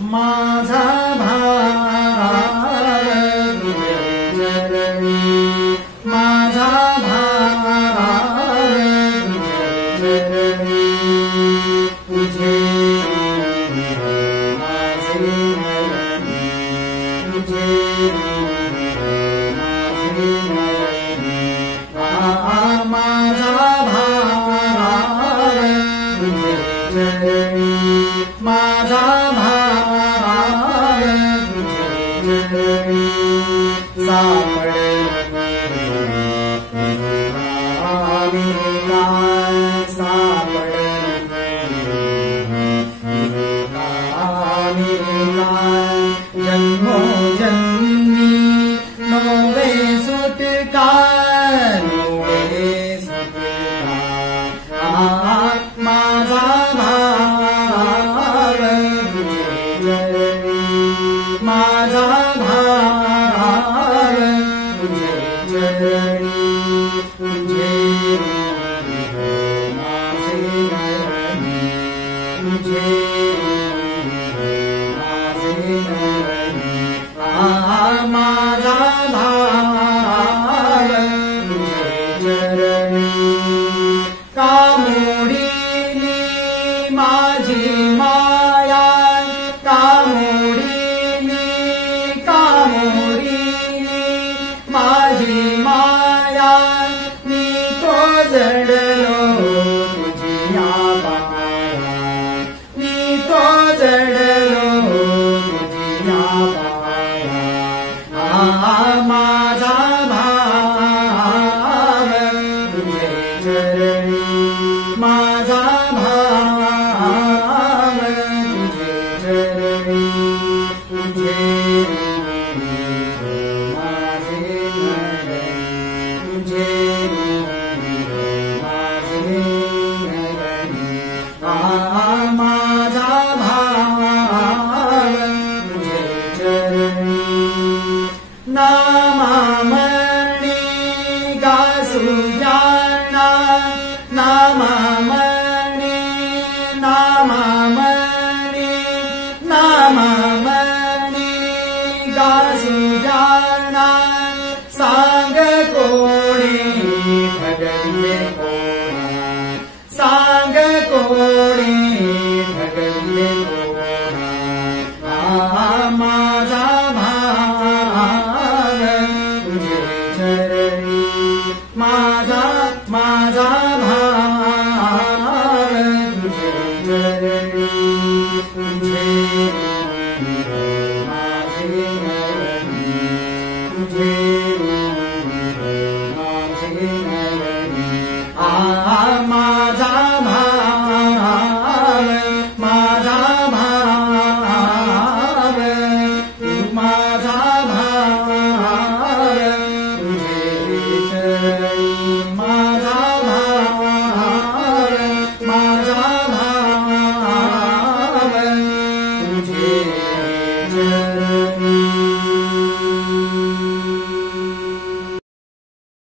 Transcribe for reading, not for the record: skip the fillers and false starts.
माझा भार तुझे चरणी, माझा भार तुझे चरणी, तुझे माझे नयनी, तुझे माझे नयनी, माझा भार तुझे चरणी, माझा भार तुझे चरणी, सापडे सापडे जन्मो जन्मी नोवे सुटका, नोवे सुटका, माझा भार तुझे चरणी, माझा भार तुझे चरणी, तुझे माझे नयनी, तुझे माझे नयनी, माझा भार तुझे चरणी, कामुडीनी माझी माया, कामुडीनी कामुडीनी माझी माया, मी तो जडलो तुझिया पाया, मी तो जडलो तुझिया पाया, माझा भार तुझे चरणी, माझा भार तुझे चरणी, तुझे माझे नयनी, तुझे माझे नयनी, माझा भार तुझे चरणी, नामामणी गासू जाना, नामामणी नामामणी नामामणी गासू जाना, सांग कोणी ठगले कोणा, सांग कोणी ठगले कोणा, माझा भार तुझे चरणी, माझा माझा भार तुझे चरणी, तुझे माझे नयनी, तुझे माझे नयनी,